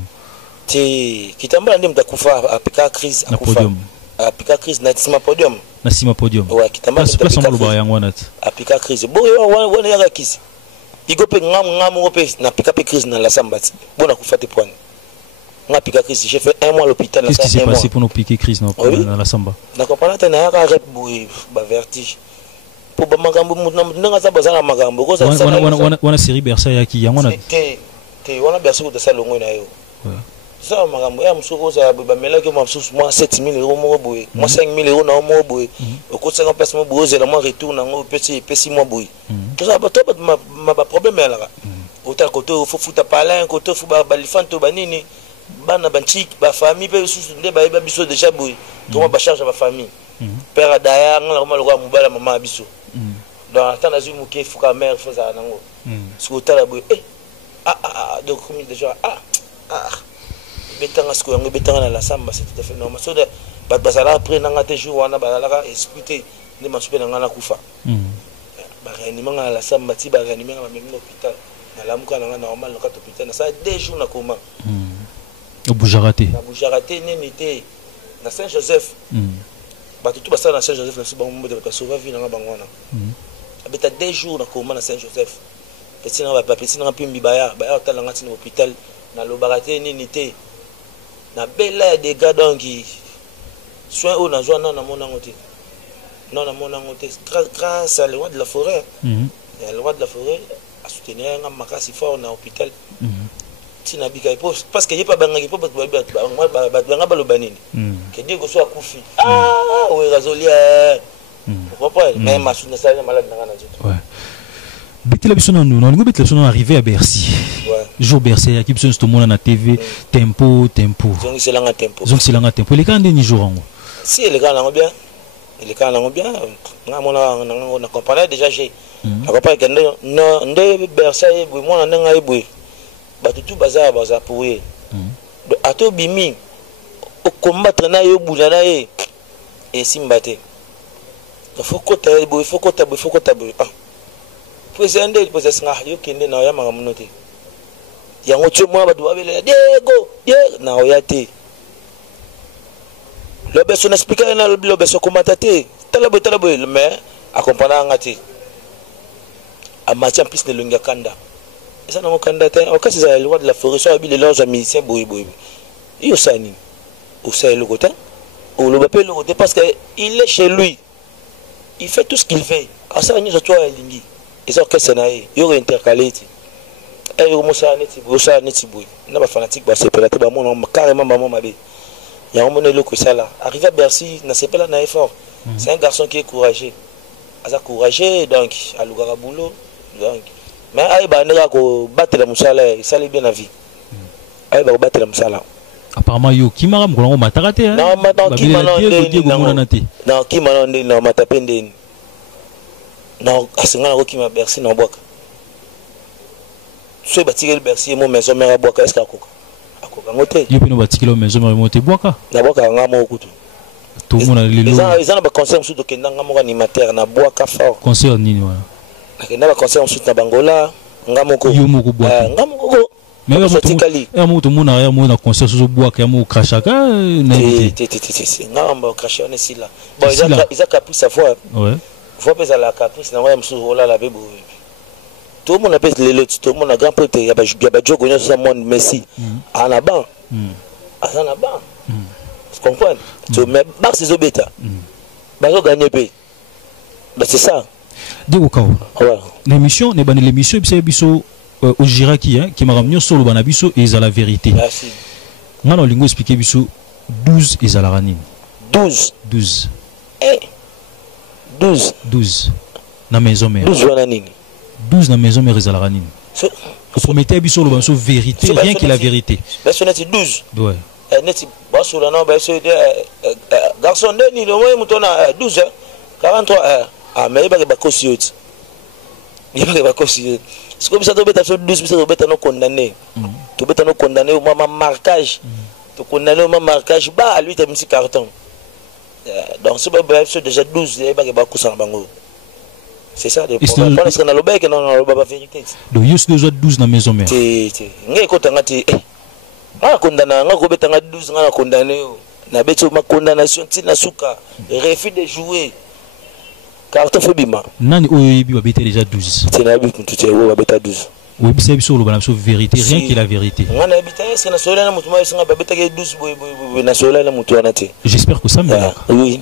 Ti kitamba ndem takufa apika crise na podium. Apika crise na sima podium. Na sima podium. Ouais, kitamba ndem takufa lo ba yango nat. Apika crise. Boy wana ya kisi. Igope ngam ope na pika crise na la sambati. Bona kufate point. Nga pika crise, j'ai fait 1 mois à l'hôpital. Qu'est-ce qui s'est passé pour nous piquer crise dans la samba? Na comprendre tena ya ka rep boy ba vertige. Pour ba magambo nga za bazana magambo ko za wana série Bersa ya ki yango na te wana Bersa ko sa longo na yo. Ça magambo ya msoko za ba mela ke mo 7000 euros mo boy. Mo 5000 euros na mo boy. Ko 50 place mo boy zela mo retour na ngo petit mo boy. Tout ça ba to ba problème là. Autant côté faut fouta palin côté faut ba lifanto banini. Bana banchik ba famille pe susu nde ba biso déjà boy to ba charge ba famille père adaya ngala ko maloko mubala mama biso donc tana zu muke fuka mère faza nango siko tala boy donc comme déjà betanga siko yango betanga na la samba c'est tout à fait normal so de ba basala après nanga te jour wana ba la expliquer ne masupe na ngana kufa ba réanimement na la samba ti ba réanimement na même hôpital na lamuka na normal na hôpital na ça 2 jours na coma au Boujarate. Na Boujarate n'était na Saint-Joseph. Ba tout ça na Saint-Joseph na suba mo de sauver vie na bangwana. Abeta 2 jours na coma na Saint-Joseph. Petit na pimbi baya hôtel na ngati na hôpital na Lobarate n'était na bela des gars donc soin au na joie na mona ngote. Non na mona ngote grâce à le roi de la forêt. Le roi de la forêt a soutenu un makasi fort na hôpital. Tina bika parce que y a pas bangaki po ba balobanini que Dieu ko soit kufi ouais razolia vous comprenez même masuna ça malade na nzoto ouais betela biso nous on betela biso arrivé à Bercy jour Bercy équipe sur tout monde na TV tempo donc c'est là un tempo les quand ni jour ngo si les quand bien on a compris déjà j'ai on comprend que non de Bercy moi na ngai boy batutu baza pour eux donc ato bimi au combattre na yo buzana e simbate faut kota président yo kende na ya mangamunote yango tsomo batu babela Diego na oyate le beso n'expliquer na le beso commentateur talabo mais accompagner ngati a match en plus de lunga kanda. Ça n'a aucun datin. Au cas où le roi de la forêt, soit habillé les musiciens, il y a au sein le côté, ou le bapé le côté, parce qu'il est chez lui. Il fait tout ce qu'il fait. À ça, nous sommes à Lingi. Et ça, qu'est-ce que c'est? Il y a intercalé. Et il y a un fanatique, c'est carrément maman m'a dit. Il y a un moment où ça là. Arrivé à Bercy, c'est pas là, effort. C'est un garçon qui est courageux. Courageux, donc, à l'Ougaraboulot, donc. Mais aïba nega ko battre la musala ça lui bien la vie aïba ko battre la musala apparemment yo kimara mkolongo matakate non maintenant kimano ndeni na matapende non asinga ko kima Bercy na boka so batikeli Bercy mo maison mère boka est-ce akoka ngote yo pino batikeli maison mère mote boka na boka ngamo kutu tout le monde a lelo ils ont ba concert sous de kenda ngamo animateur na boka fort concert nini wala akenda ba concert sous na bangola ngamoko yo moko boka Mais tout le monde a un concert sur le bois qui a un crachaka. Non, craché, on est ici là. Bon, ils ont caprice à voir. Ouais. Faut pas la caprice, on va me souvenir la bébé. Tout le monde appelle les lots, tout le monde a grand prêtre, il y a pas de connaître ça, moi, Messi. À la banque. À la banque. Tu comprends? Mais, c'est au bêta. Bah, gagner paye. C'est ça. L'émission, l'émission, au Giraki, qui m'a ramené sur le banabiso et ils a la vérité. Merci. Moi, on a expliqué biso 12 et la ranine. 12. 12. Eh 12. 12. Na maison mère. 12 wananini. 12 na maison mère et la ranine. Vous promettez biso le banabiso vérité, rien que la vérité. Ben, ce n'est 12. Ouais. Neti basso là non ben c'est garçon de ni le moins moutona 12 43 ah mais il va pas cautionner il va pas cautionner c'est comme ça tu bêta sur 12 tu bêta non condamné tu bêta non condamné au moment marquage tu condamné au moment marquage bah lui t'as mis ce carton donc c'est pas bref c'est déjà 12 il va pas cautionner bango c'est ça le problème parce que dans le bec non non pas vérité donc il y a déjà 12 dans maison mère ngai ko tangati ah condamné nga ko betanga 12 nga condamné na beto ma condamnation tina suka refus de jouer carton fobima nani oyebi ba beta déjà 12 tina bi tout est wa beta 12 oui c'est sur le balance vérité rien que la vérité nga na bita est na sola na mutu ma singa ba beta 12 boy na sola na mutu anate j'espère que ça me oui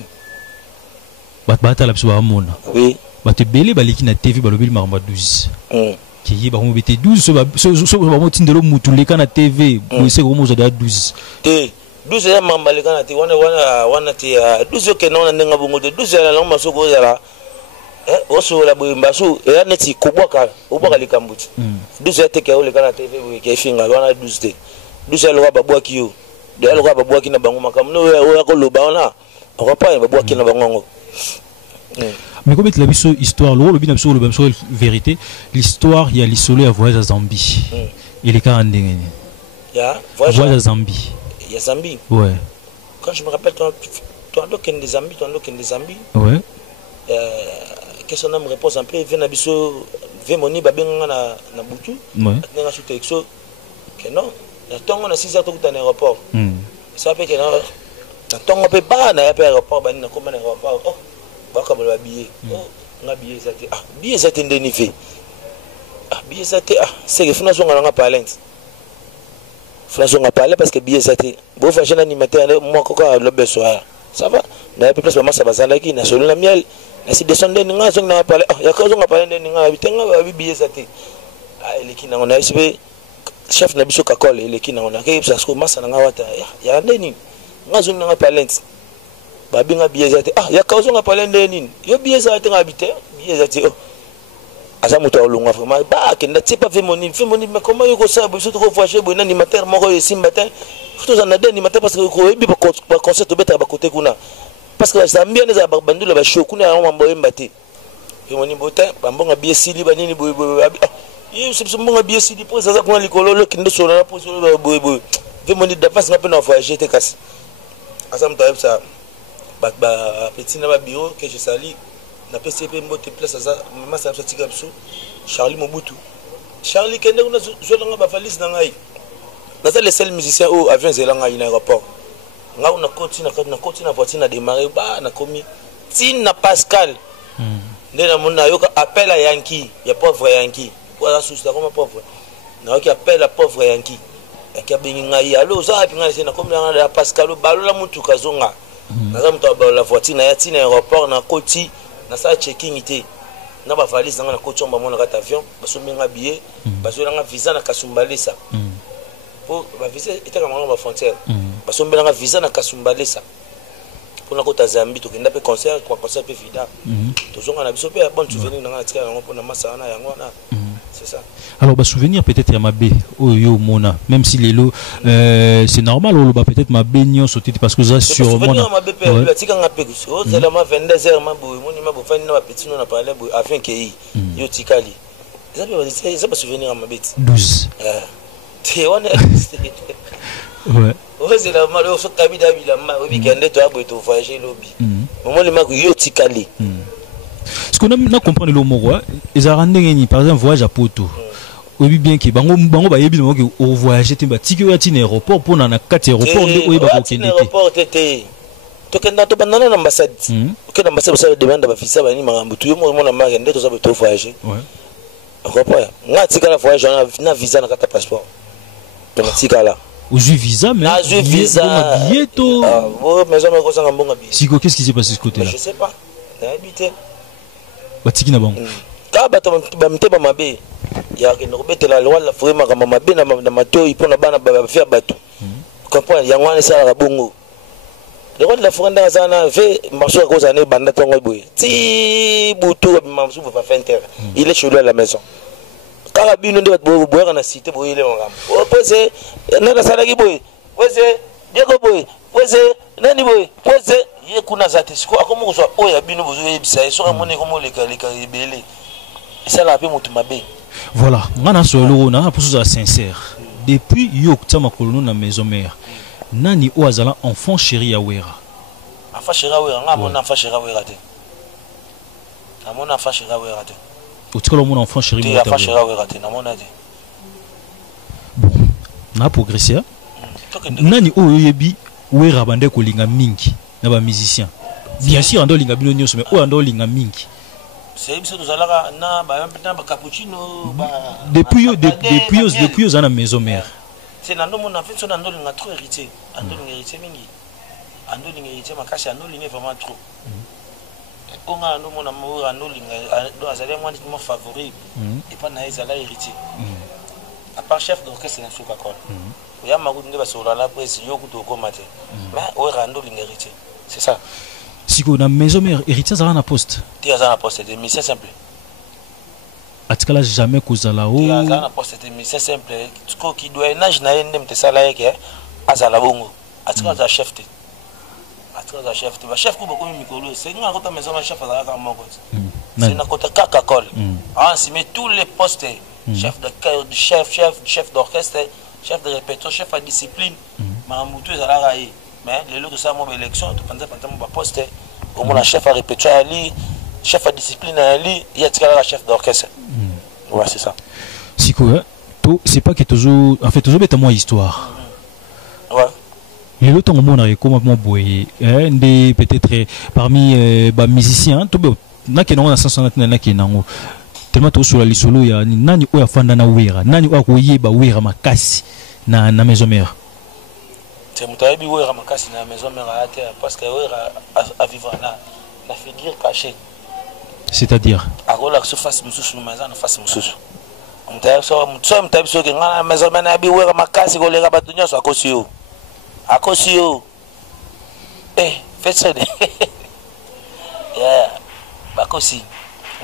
bata la biso ba mona oui bate belé baliki na TV balobeli maramba 12 qui y est 12 ce moment tindelo mutuleka na TV c'est comment ça 12 12 ya mambaleka na te wana te 12 ke non ndenga bongo 12 ya la masoko ya oso la boyimba so ya neti kubwaka ubwaka likambuti 12 ya te ke oleka na TV ke finga wana 12 te 12 ya lo babwaki yo de lo babwaki na bango makamno ya ko loba wana akapa babwaki na bango. Mais comme la histoire, le bien sur le vérité, l'histoire il y a l'isolé à voyage à Zambie. Et les cas en dingue. Voyage à Zambie. Il y a Zambie. Ouais. Quand je me rappelle, toi qui des Zambie, ouais. Qu'est-ce qu'on me repose un peu, vient à biso, vient moni babeng na butu. Ouais. N'a sous texto. Que non, la tongue on a 6 heures tout en aéroport. Ça fait que non, la tongue on peut pas na aéroport, ben na comme un aéroport. Oh. Comme le billet, billet ça billet ça indemnifié, billet ça c'est que finalement on a parlé, finalement on a parlé parce que billet ça bon faire un animateur moi quoi le besoin ça va, mais plus vraiment ça va ça là qui na solo la miel, na si descendre ninga on a parlé, il y a quand on a parlé de ninga bitenga billet ça il qui na on a essayé chef na biso kakol il qui na on a que parce que massa na ngawata ya ndeni ngazong na parlé babinga biezate ya kauzo nga pale ndeni yo biezate nga habité biezate asa muto olunga vraiment ba ke ndati pas fait moni mais comment yo ko ça bo surtout ko fâché bo nani mater moko yo simbatin surtout za ndeni mater parce que ko ebi ba concert beta ba côté kuna parce que Zambia neza ba bandula ba show kuna ya mambo embate yo moni botin bambonga biesili ba nini bo yo c'est mbonga biesili po za kuna likolo lo kindo solo na po solo bo fait moni d'avance nga pe na voyager te kasi asa muto ça petit na bureau que je sali na PCP mbote place ça maman ça sorti comme ça Charlie Mobutu Charlie kende una zo ba valise na ngai na ça le seul musicien au avion zelanga ina aéroport nga una continue na voiture na démarrer ba na komi Tina Pascal ndena mona yoka appel à Yankee ya pauvre Yankee voilà sous ça comme pauvre na yoka appel à pauvre Yankee ya bengi ngai allo za pinga na komi na Pascal balola mutu kazonga naza mutu la voiture na yati na aéroport na koti na sa checking ité na ba valise na koti on ba mona ka avion baso menga billet baso nga visa na Kasumbalesa pour ba visa était comme ba frontière baso menga visa na Kasumbalesa pour na kota Zambie to kenda pe concert pe vida to zonga na biso pe bon souvenir na tika na pona masa na yango na c'est ça. Alors, bah, souvenir peut-être à ma bé, yo mona, même si les lots, c'est normal, on va peut-être ma bé n'y sauté parce que ça sur moi. Souvenir ma bé, la tika n'a pas eu. C'est la ma 22h, ma boue, mon ima boue, na petit non a parlé boue, afin qu'il yo tikali. Ça pas souvenir à ma bé. 12. Tu on est. Ouais. Ouais, c'est la mal, on se kabida bila ma, au week-end toi boue to voyager lobby. Mon ima yo tikali. Ce qu'on a compris le mot, ils ont rendu par exemple voyage à Poto. Oui, bien que bango ba yebi no au voyager timba tiki ati na aéroport pour na kati aéroport nde oyi ba ko kende aéroport tete to kenda to banana na ambassade ke na ambassade ça demande ba fisa ba ni makambo tu yo mo na mari nde to za to voyager ouais aéroport ngati kala voyager na visa na kata passeport to tika là Aujourd'hui visa mais visa billet to oh mais ça me cause ngambonga billet Siko qu'est-ce qui s'est passé ce côté là je sais pas na habité batiki na bango ka bato ba mteba mabe ya ke no betela loi la forêt makama mabe na matoi pona bana ba faire bato comprendre ya ngwana sala ka bongo le roi de la forêt ndazana ve marché ko zane banda tongo boye ti butu mamsu va faire inter il est chez lui à la maison kala bino nde bato boye na cité boye le ngam o pose na sala ki boye pose diego boye pose nani boye pose ye kuna zate siko akomo ko so oya bino bozo yebisa so amone komo le ka ibele ça la pe mutu mabe. Voilà, ngana solo na pour ça sincère. Depuis yo tsama kolono na maison mère. Nani o azala enfant chéri ya wera. Enfant chéri ya wera, nga mona enfant chéri ya wera te. Na mona enfant chéri ya wera te. O tikolo mona enfant chéri ya enfant chéri ya wera te, na mona te. Bon, na progresser. Nani o yebi wera bande ko linga mingi na ba musicien. Bien sûr ando linga bino nyoso mais o ando linga mingi. C'est bien sûr zalaka na ba cappuccino ba depuis à la maison mère. C'est nando mon enfant son nando linga trop hérité, ando linga hérité mingi. Ando linga hérité makasi ando linga vraiment trop. Onga ando mon amour ando linga do azali moi mon favori et pas na ezala hérité. À part chef d'orchestre na suka kon. Ya makundi ba sola la presse yo kuto ko mate. Mais o rando linga hérité. C'est ça. Si on a maison mère héritier ça na poste. Tu as na poste de mission simple. Atikala jamais kozala o. Tu as na poste de mission simple. Tu ko ki doit nage na yende mtesala yeke azala bongo. Atikala za chef te. Atikala za chef te. Ba chef ko boko mikolo. C'est nga kota maison chef azala ka moko. C'est na kota kaka kol. Ah si met tous les postes chef de chœur, chef d'orchestre, chef de répétition, chef de discipline. Maramutu ezala ka yi. Mais les autres ça mon élection tu penses pas mon poste au moins chef à répétition ali chef à discipline ali il y a la chef d'orchestre ouais c'est ça Siko to c'est pas que toujours en fait toujours bête moi histoire ouais les autres on a comment boyer des peut-être parmi ba musiciens to na ke na 500 na ke nango tellement to sur la lisolo ya nani o ya fanda na wera nani o ko yeba wera makasi na maison mère. C'est mon taïbi ou ramakasi na maison mère à terre parce que à vivre na figure cachée. C'est-à-dire à quoi la surface mususu maison na face mususu. On taïbi so mon taïbi so que na maison mère na bi ou ramakasi ko le rabatunya so akosio. Akosio. Faites ça. Yeah. Bakosi.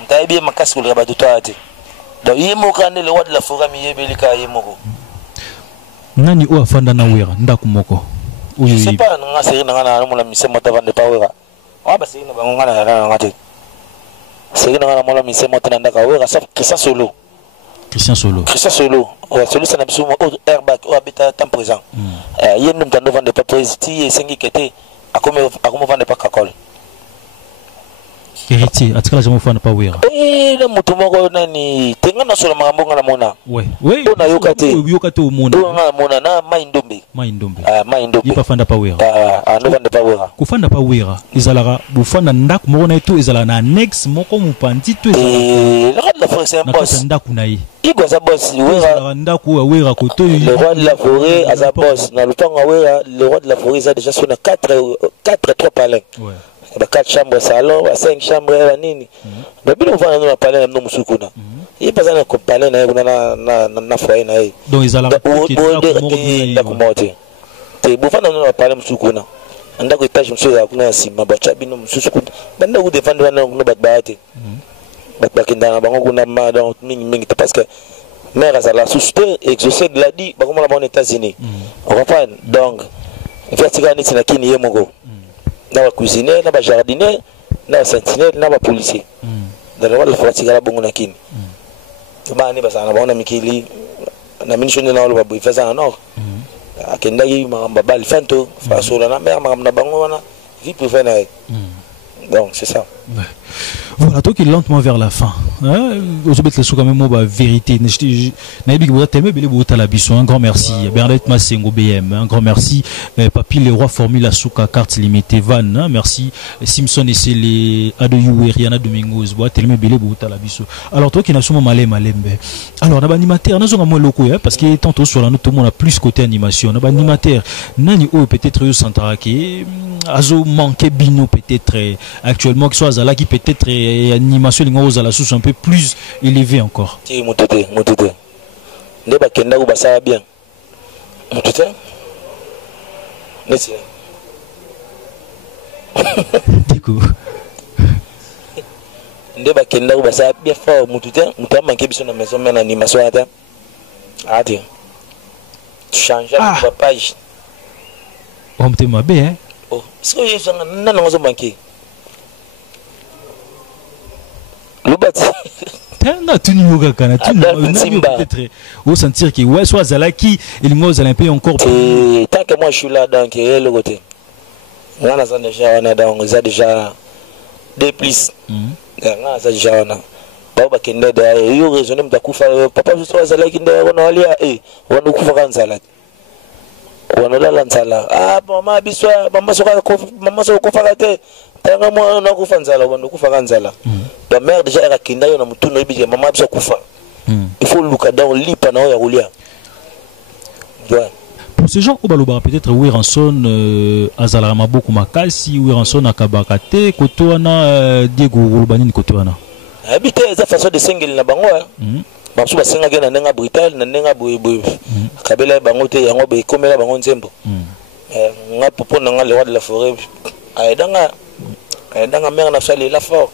On taïbi makasi ko le rabatunya ate. Donc yemo kan le roi de la forêt mi yebelika yemoko. Nani o afanda na wera ndaku moko je sais pas nga série na ngana mo la mise mota vande pa wera wa ba série na bango ngana na ngate série na ngana mo la mise mota ndaka wera ça Christian Solo ouais celui ça na biso mo airbag o habita temps présent yendo mtando vande pa président et sengi kete akomo vande pa kakol héritier atikala jamais fanda pa wera na mutu moko nani tenga na sola makambo ngana mona ouais na yokate o mona ngana mona na maindombe yipa fanda pa wera ando vande pa wera ku fanda pa wera izalaka bu fanda ndaku moko na to izala na annexe moko mupandi to izala la forêt c'est un boss ndaku na yi iko za boss wera ndaku wa wera ko to le roi de la forêt aza boss na lutonga wera le roi de la forêt a déjà sur 3 palais ouais 4 chambres salon 5 chambres nini donc on va nous parler na musukuna il pas na parler na foyer na yi donc ils allaient da kumote te bu fana nous parler musukuna anda ko étage musukuna kuna sima ba chabi no musukuna banda ku défendre wana no batbaate batbakinda na bango kuna ma donc mingi parce que mère azala suspe exaucer de la dit ba comme la aux États-Unis on comprend donc vertical ni na kini yemoko na ba cuisinier na ba jardinier na ba sentinelle na ba policier dans le fatika la bongo na kini ba ni ba sana ba na mikili na mission na lo ba bifasa na nord akenda yi mamba bal fanto fa sola na mer mamba bango wana vie privée na donc c'est ça Voilà, toi qui est lentement vers la fin. Aujourd'hui, c'est quand même la vérité. Un grand merci. Bernadette Massengo BM. Un grand merci. Papi Leroy Formula Souka carte limitée Van. Merci. Simpson et c'est les Adoyou et Rihanna Domingos. Alors, toi qui n'as souvent malé malembe. Alors, on a animateur, on a souvent moins locaux, parce que tantôt sur la note, tout le monde a plus côté animation. On a animateur, nani ou peut-être eu Santaraki, azo manqué bino peut-être actuellement que soit Zala qui peut-être animation à la source un peu plus élevée encore. Si moutouté. Ne ba kenda ou basa bien. Moutouté. Merci. Diko. Ne ba kenda ou basa bien fort moutouté. Moutouté manqué biso na maison mais animation ata. Ati. Changer la page. On te m'a bien. Oh, est-ce que je n'en ai pas manqué? Le bâti. T'as tout niveau kakana, tout niveau peut-être. Au sentir que ouais soit Zalaki et le mot Zalaki encore. Tant que moi je suis là donc le côté. On a déjà des plus. On a déjà Baba kende da yo raisonner mtakufa papa je soit Zalaki ndio wanalia wana kufa kan Zalaki. Wanalala nzala mama biswa mama soka kufa kate tanga mwa na kufa nzala wando kufa kan nzala la mère déjà era kinda yo na mutu no bibi mama biswa kufa il faut luka dans lipa na ya kulia. Pour ces gens au baloba peut-être Wiranson azala maboku makasi Wiranson akabakate kotoana Diego Rubanini kotoana habite za façon de single na bango Mamsu basenga gena nenga brutal na nenga boy kabela bango te yango be komela bango nzembo nga popo na nga le roi de la forêt aidanga mère na sali la fort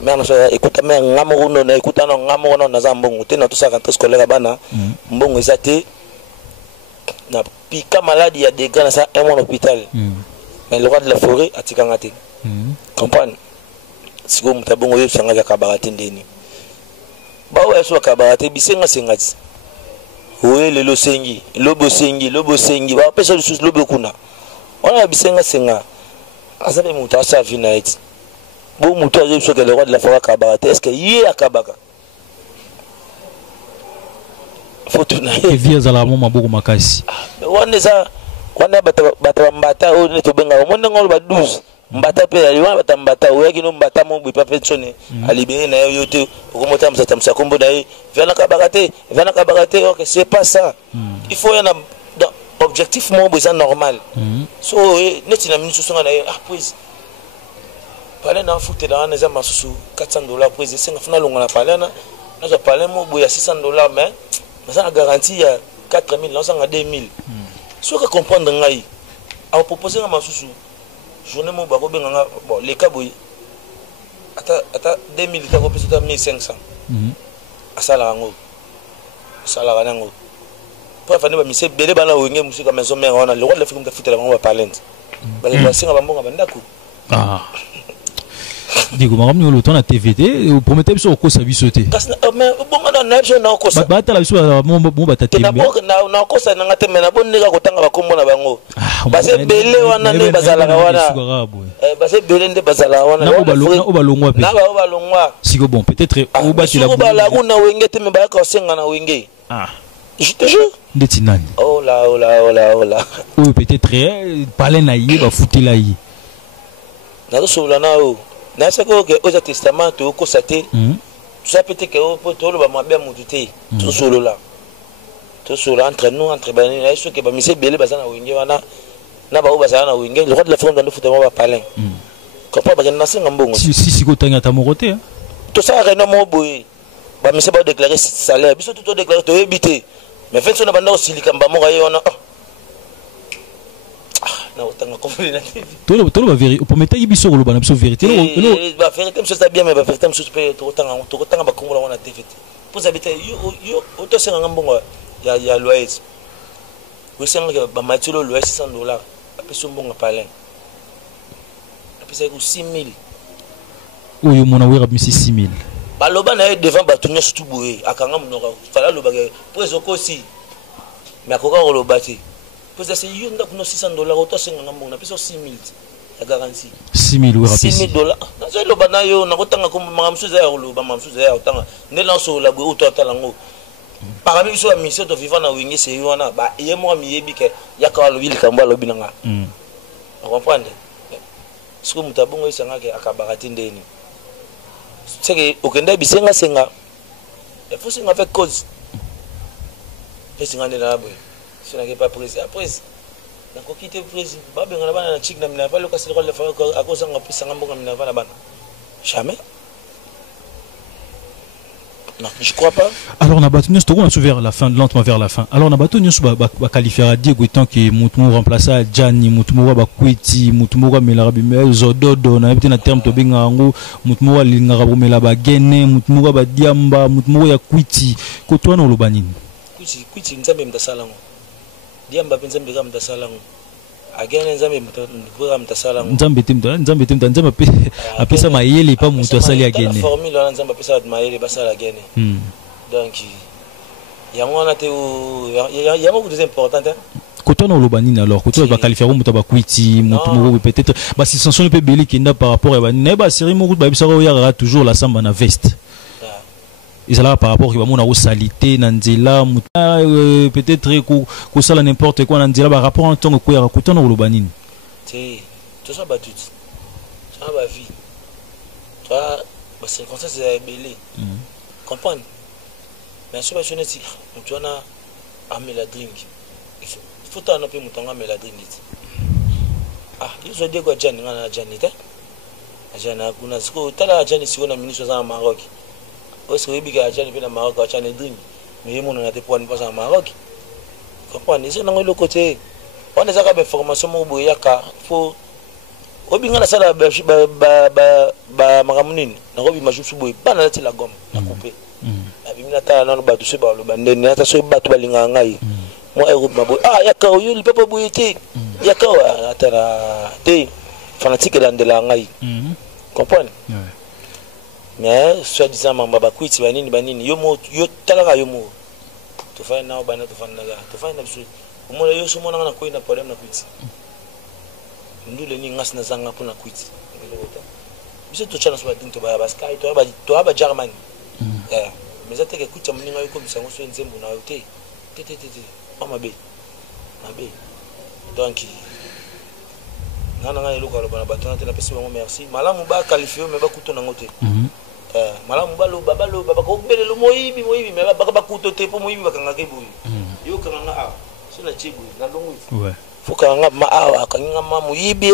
mère na sali écoute mère ngamo no na écoute na ngamo no na zambongo te na tout ça rentrée scolaire bana mbongo ezate na pika maladie ya des gars na ça un mois hôpital mais le roi de la forêt atikanga te comprendre siko mutabongo yo sanga ya kabarate ndeni bawa so kabarate bisenga sengati oye lelo sengi lobo sengi ba pesa lususu lobo kuna ona bisenga senga asabe muta sa vina eti bo muta je so que le roi de la forêt kabarate est-ce que yé akabaka faut na et via za la mama boko makasi wana bata mbata o ne to benga mo ngolo ba 12 mbata pe aliwa bata mbata o yaki no mbata mo bi pa pensionné alibé na yo te okomota msa kombo dai vena kabarate OK c'est pas ça il faut y en a objectif mo besoin normal so neti na minute so ngana puis parler na foot dans les amasusu $400 puis c'est ngafuna longa na parler na je parler mo boya $600 mais ça a garantie ya 4000 là ça a 2000 so que comprendre ngai a proposer na masusu journée mo bako benga bon les kaboy ata 2000 ta ko pesa 1500 asala ngo pour faire des mise belé bana wenge musique maison mère on a le roi de la film de foutre la ngo parler ba le singa bambonga bandako Digo maram ni le na TVT ou promettait biso ko sa bisoté mais bonga na naipso na ko sa ba la biso mo batate na ko sa na ngate mena bonne ka kotanga bakombo na bango base belé wana ne bazala wana base belé nde bazala wana na obalongwa pe na obalongwa siko bon peut-être au bati la bala kuna wenge te me ba ka senga na wenge je te jure ndeti nani oh là ou peut-être parler na yé ba foutela yi na so la na o na ce que au testament to ko saté ça peut être que pour le ba mabia mututé tout solo là entre nous entre bani na ce que ba mise belé bazana wenge wana na ba bazana wenge le roi de la France dans football ba parler comprends ba na singa mbongo si ko tanga ta moroté tout ça reno mo boy ba mise ba déclarer salaire biso tout déclarer to éviter mais fait na banda aussi likamba mo ga yona na otanga comprendre na TV tolo ba vérité pour mettre biso lo bana biso vérité ba vérité monsieur ça bien mais ba vérité monsieur peut to otanga ba kongola wana TV pour habiter yo auto senga ngambongo ya loyer we senga ba matilo loyer $600 apeso mbongo palin apesa ko 6000 oyo mona wera bisi 6000 baloba na devant batunyo surtout boye akanga mnoka fala loba pour ezoko aussi mais akoka ko lobati parce que c'est yo ndakuno $600 auto senga ngambongo apesa 6000 la garantie 6 000 euros. 6 000 $. Nazo lo bana yo na kotanga ko mamsuza ya lo ba mamsuza ya otanga ndela so la bo to talango parami so mission to vivant na wingi se yona ba yemo miyebi ke yakwa lo bilika mbalo binanga on comprend ce que mutabongo isanga ke akabarati ndeni c'est que okenda bisenga senga il faut singa avec cause et singa ndela boy sina ke pas prise après na ko quitter prise ba benga bana na chik na mina ba lo kasi ko le fa a cause nga pisa nga mbonga mina bana jamais. Non, je crois pas. Alors on a battu nous vers la fin, lentement vers la fin. Alors on a battu nous ba qualifier à Diego tant que Mutumo remplacer à Gianni, Mutumo ba Kwiti, Mutumo Melarabi Zododo na petit na terme to benga ngo Mutumo lingara bomela ba Gene, Mutumo ba Diamba, Mutumo ya Kwiti. Ko toi no lobanini. Kwiti nzambe mtasalango. Diamba nzambe ga mtasalango. Agene nzambe mtasalango. Nzambe apesa mayele pa mutu asali agene. Formule wana nzambe apesa mayele basala agene. Donc yango na te yango ko important hein. Quand on a le banine alors, quand on va qualifier au mutu ba Kwiti, mutu peut-être ba si sanction peut belé qui n'a par rapport à ba série mo ba bisa ko ya toujours la samba na veste. Ils allaient par rapport à mon salité, Nandela, peut-être que ça n'importe quoi, Nandela, par rapport à un temps que quoi, à le banin. C'est tout ça battu. Ça va vie. Toi, c'est comme ça, c'est belé. Comprendre. Mais si je suis tu as un drink. Il faut t'en appeler mon temps à drink. Ah, ils ont dit quoi, Jan, Janita. Jana, on a ce que tu as Jan ici, on a ministre au Maroc. Parce que les gens qui sont Maroc, ils ont dream. Mais ils ont été pour au Maroc. Comprenez, c'est dans le côté. On a des informations pour il faut. Au binga la salle magamunine. Na robi majusu boy. Pas na la gomme. Na coupé. Abimina ta na ba toucher ba le bande. Na ta so ba to balinga ngai. Moi Europe maboy. Ah yaka yo le papa boyete. Yaka wa atara te fanatique dans de la ngai. Comprenez? Mais soi-disant mamba bakwiti banini yo talaka yo mo to fa na bana to fa na biso mo yo so mo na ko ina problème na kwiti ndule ni ngas na zanga pona kwiti biso to chana so badin to ba sky to ba Germany mais ça te que kwiti mninga yo ko bisango so nzembo na yo te mama be donc nana ngani lokalo bana batana te na pesi bango merci malamu ba qualifier mais ba kuto na ngote malamu balo baba ko bele lo moyibi mais baka bakuto te po moyibi bakanga ke boyi yo kanga a so na chibu na longo ouais faut kanga ma a kanga ma moyibi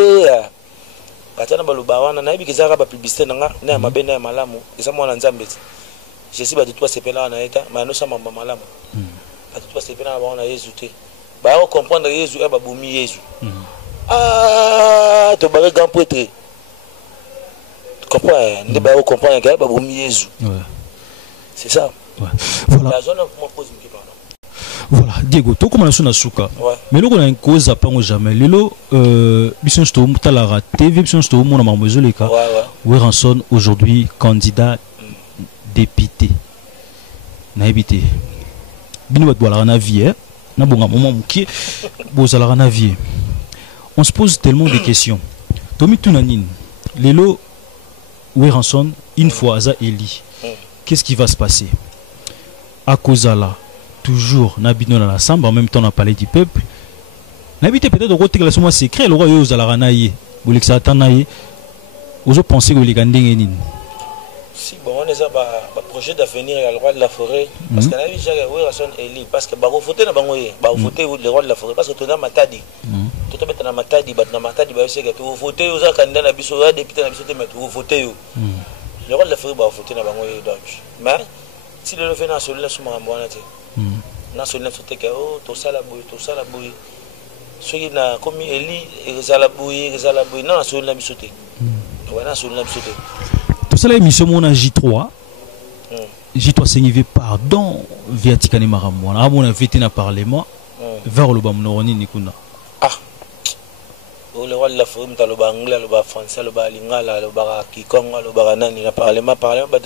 batana balo bawana na yibi kizaka ba publicité na na mabena ya malamu esa mwana nzambe je sais ba tout sepela na eta ma no sama malamu ba tout sepela na baona Yesu te ba ko comprendre Yesu e ba bomi Yesu to ba grand prêtre comprendre que bah Jésus. C'est ça. Ouais. Voilà. La zone comment pose une question. Voilà, Diego, to comment na suka. Mais lo na cause à pango jamais. Lelo bison sto mutala raté, bison sto mo na mamozoleka. Weranson aujourd'hui candidat député. Na habité. Bino bat bola na vie, na bonga moment mukie bozala na vie. On se pose tellement de questions. Tomi tunanine. Lelo Weranson, une fois Aza Eli, qu'est-ce qui va se passer? À cause là, toujours Nabino dans la chambre, en même temps on a parlé du peuple. N'habitez peut-être au côté de la somme secret, le roi Yos à la Ranaïe, vous l'exatanaïe, vous pensez que les Gandénines. Si bon, on a un projet d'avenir à le roi de la forêt, parce que Nabi Jaga Weranson Eli, parce que Baro Foté n'a pas voté le roi de la forêt, parce que tu as Matadi. Tu as Matadi, tu as voté aux candidats à Bissora, député à Bissora, mais tu as voté. Le roi de la forêt va voter dans le donc. Mais si le fait national, là, c'est un national, c'est tout ça la bouille. Ceux qui n'ont commis Eli, ils ont la bouille, non, c'est une mise sauté. Voilà, c'est une mise sauté. Tout ça, l'émission, on a J3. J3 signifié pardon, via Tikane Maramouana. À mon avis, tu n'as parlé, moi, vers le Bamnoroni Nikuna. Le roi de la forêt, le anglais, le français, le lingala, le kikonga, le baranani, le parlement,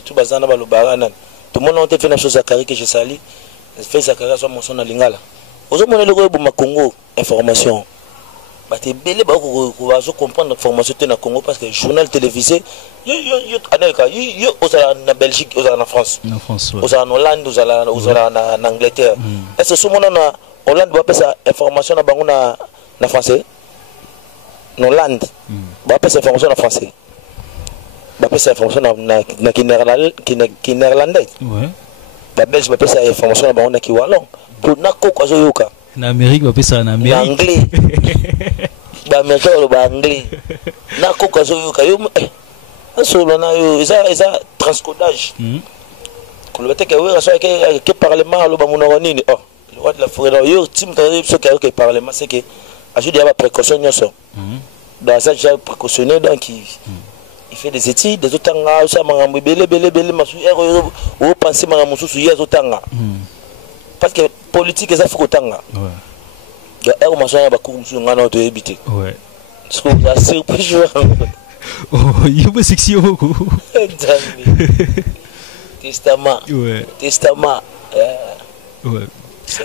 tout bazana, le baranan. Tout le monde a fait une chose à Zakari que je sali. Fait Zakari sur mon son à lingala. Aux hommes, on est le roi de Congo, information. bate belé ba ko comprendre information te na Congo parce que journal télévisé yo aneka yo osala na Belgique osala na France osala en Hollande osala na Angleterre est-ce que soumona na Hollande ba pesa information na bango na français en Hollande ba pesa information na français ba pesa information na néerlandais ouais ba Belge ba pesa information na bango na ki wallon pour na ko ko yoka na Amérique ba pesa na Amérique anglais ba américain ba anglais na ko ko yoka yo solo na yo isa transcodage ko le teke we raso ke parlement lo ba monoro nini oh le roi de la forêt yo tim ta so ke parlement c'est que ajoute des précautions nyoso dans ça j'ai précautionné donc il fait des études des otanga ça mangambo belé masu ero o penser mangambo susu yezo tanga parce que politique ça faut tanga ouais ero masana ba ko musu ngana to ebité ouais ce que ça surprise oh il est sexy beaucoup testament ouais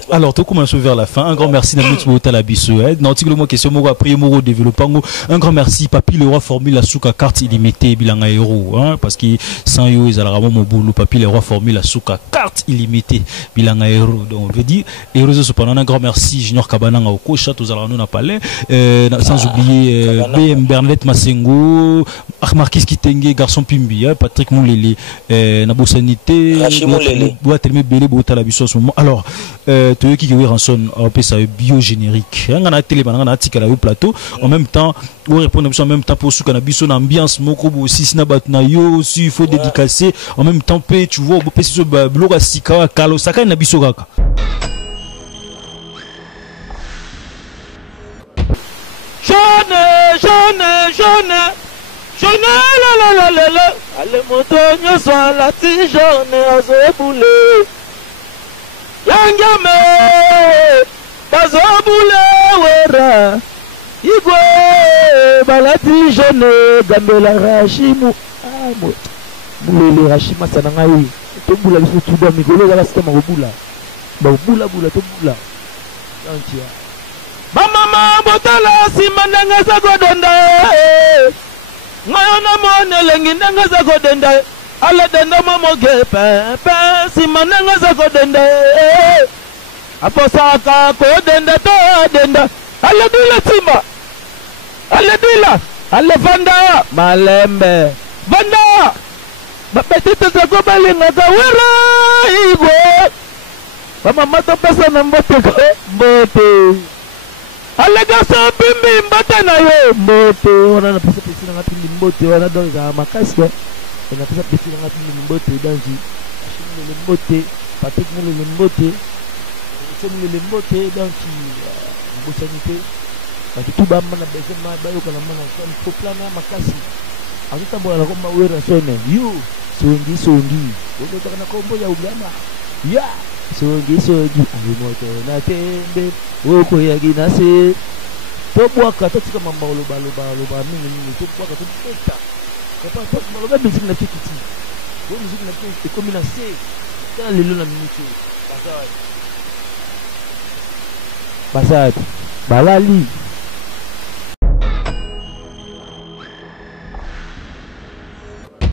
alors tout commence vers la fin. Un grand merci d'Amit Bota Bisso. N'antique le question moi après moi développant. Un grand merci Papi le roi formule la souka carte illimitée bilanga euro parce que sans yo ils allaient mon boulot Papi le roi formule la souka carte illimitée bilanga euro. Donc on veut dire euro cependant un grand merci Junior Kabananga au coach tous allons nous parler sans oublier BM Bernadette Masengo Marquis Kitenge garçon Pimbi Patrick Moulele Nabo Sanité boîte tellement belé Bota Bisso en ce moment. Alors tu qui est rançon ça bio générique on a télé on a article au plateau en même temps on répond en même temps pour ce qu'on a biso ambiance moko aussi sina batna yo aussi il faut dédicacer en même temps tu vois peut ce bloga sika kalo saka na biso kaka jaune la allez montagne soit la ti jaune azeboulé Yangame bazobule wera igwe balati jeune gambela rashimu amo bulele rashima sana ngai to bula biso tuba mikolo za basema bula to bula antia mama botala simandanga za godonda ngayo na monelengi ndanga za godonda ala denda mamo gepe simananga za kodenda aposaka kodenda to denda ala dula timba ala dula ala vanda malembe vanda bapetite za kobalinga za wera igwe mama mato pesa na mbote ala gasa pimbi mbote na yo mbote wana na pesa na ngapimbi mbote wana donza makasi on a fait petit dans la mbote dans le mbote Patrick le mbote le mbote dans la sanité parce que tout bas mana besoin ba yo kana mana ko plana makasi akuta bora ko mawera sone yo songi wote kana kombo ya ugama ya songi ali moto na tembe woko ya ginase to bwaka to tika mamba lo ba mingi to bwaka to peta la musique n'a fait petit. La musique n'a fait comme une assez. Dans les lois, la minute. Basad. Balali.